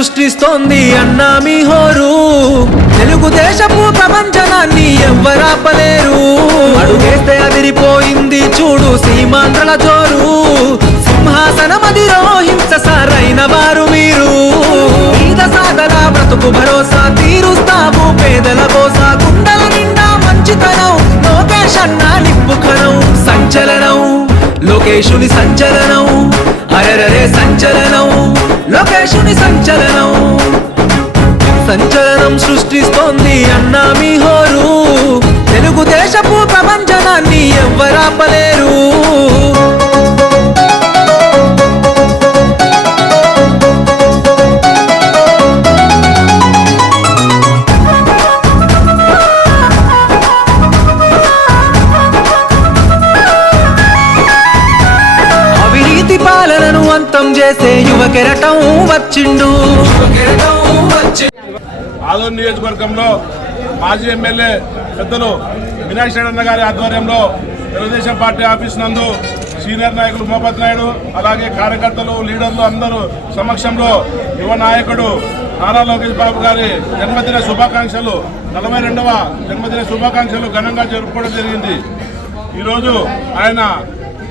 సృష్టిస్తోంది అన్నా మీ హోరు. తెలుగుదేశపు ప్రపంచనాన్ని ఎవ్వరాపలేరు. అడుగేస్తే అదిరిపోయింది చూడు సీమాంధ్రల జోరు. సింహాసనమదిరో హింస సారైన వారు మీరు. పేద సాగల బ్రతుకు భరోసా తీరుస్తావు పేదల కోసా. గుండెల నిండా మంచితనం లోకేష్ అన్నా నిప్పుకణం. సంచలనం లోకేశుని సంచలనం. అరెరరే సంచలనం లోకేశుని సంచలనం. సంచలనం సృష్టిస్తోంది అన్నా మీ హోరు. తెలుగుదేశపు ప్రపంచనాన్ని ఎవ్వరాపలేరు. పాలనను అంతం చేసే యువ కెరటం వచ్చిండు. ఆదోని నియోజకవర్గంలో మాజీ ఎమ్మెల్యే పెద్దలు వినాయక్ అన్న గారి ఆధ్వర్యంలో తెలుగుదేశం పార్టీ ఆఫీస్ నందు సీనియర్ నాయకులు మోపత్ నాయుడు అలాగే కార్యకర్తలు లీడర్లు అందరూ సమక్షంలో యువ నాయకుడు నారా లోకేష్ బాబు గారి జన్మదిన శుభాకాంక్షలు 42వ జన్మదిన శుభాకాంక్షలు ఘనంగా జరుపుకోవడం జరిగింది. ఈరోజు ఆయన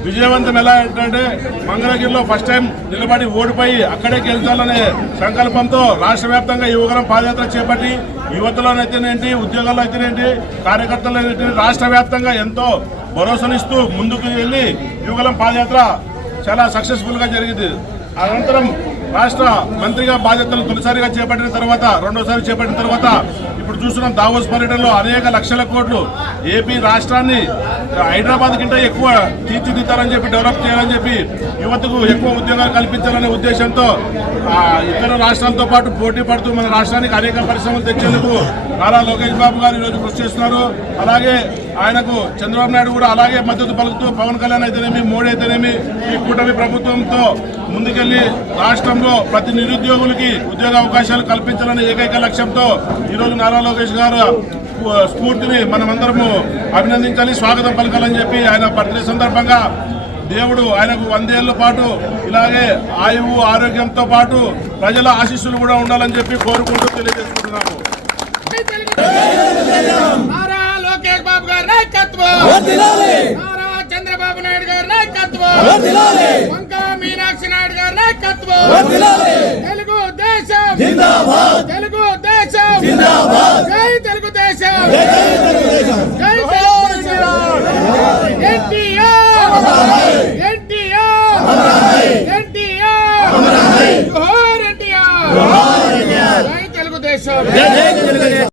విజయవంతం ఎలా ఏంటంటే మంగళగిరిలో ఫస్ట్ టైం నిలబడి ఓడిపోయి అక్కడే గెలిచాలనే సంకల్పంతో రాష్ట్ర వ్యాప్తంగా యువగలం పాదయాత్ర చేపట్టి యువతలోనైతేనేంటి ఉద్యోగాల్లో అయితేనేంటి కార్యకర్తలు అయితే రాష్ట్ర వ్యాప్తంగా ఎంతో భరోసానిస్తూ ముందుకు వెళ్ళి యువగలం పాదయాత్ర చాలా సక్సెస్ఫుల్ గా జరిగింది. అనంతరం రాష్ట్ర మంత్రిగా బాధ్యతలు తొలిసారిగా చేపట్టిన తర్వాత రెండోసారి చేపట్టిన తర్వాత ఇప్పుడు చూస్తున్నాం దావోస్ పర్యటనలో అనేక లక్షల కోట్లు ఏపీ రాష్ట్రాన్ని హైదరాబాద్ కంటే ఎక్కువ తీర్చిదిద్దాలని చెప్పి డెవలప్ చేయాలని చెప్పి యువతకు ఎక్కువ ఉద్యోగాలు కల్పించాలనే ఉద్దేశంతో ఇతర రాష్ట్రాలతో పాటు పోటీ పడుతూ మన రాష్ట్రానికి అనేక పరిశ్రమలు తెచ్చేందుకు నారా లోకేష్ బాబు గారు ఈరోజు కృషి చేస్తున్నారు. అలాగే ఆయనకు చంద్రబాబు నాయుడు కూడా అలాగే మద్దతు పలుకుతూ పవన్ కళ్యాణ్ అయితేనేమి మోడీ అయితేనేమి ఈ కూటమి ప్రభుత్వంతో ముందుకెళ్లి రాష్ట్రంలో ప్రతి నిరుద్యోగులకి ఉద్యోగ అవకాశాలు కల్పించాలనే ఏకైక లక్ష్యంతో ఈరోజు నారా లోకేష్ గారు స్ఫూర్తిని మనమందరము అభినందించాలి, స్వాగతం పలకాలని చెప్పి ఆయన బర్త్డే సందర్భంగా దేవుడు ఆయనకు 100 ఏళ్ల పాటు ఇలాగే ఆయువు ఆరోగ్యంతో పాటు ప్రజల ఆశీస్సులు కూడా ఉండాలని చెప్పి కోరుకుంటూ తెలియజేసుకుంటున్నాము. నారా లోకేష్ బాబు గారి నాయకత్వం, నారా చంద్రబాబు నాయుడు గారి నాయకత్వం, వంకా మీనాక్షి నాయుడు గారి నాయకత్వం. తెలుగు దేశం జిందాబాద్, తెలుగు దేశం జిందాబాద్.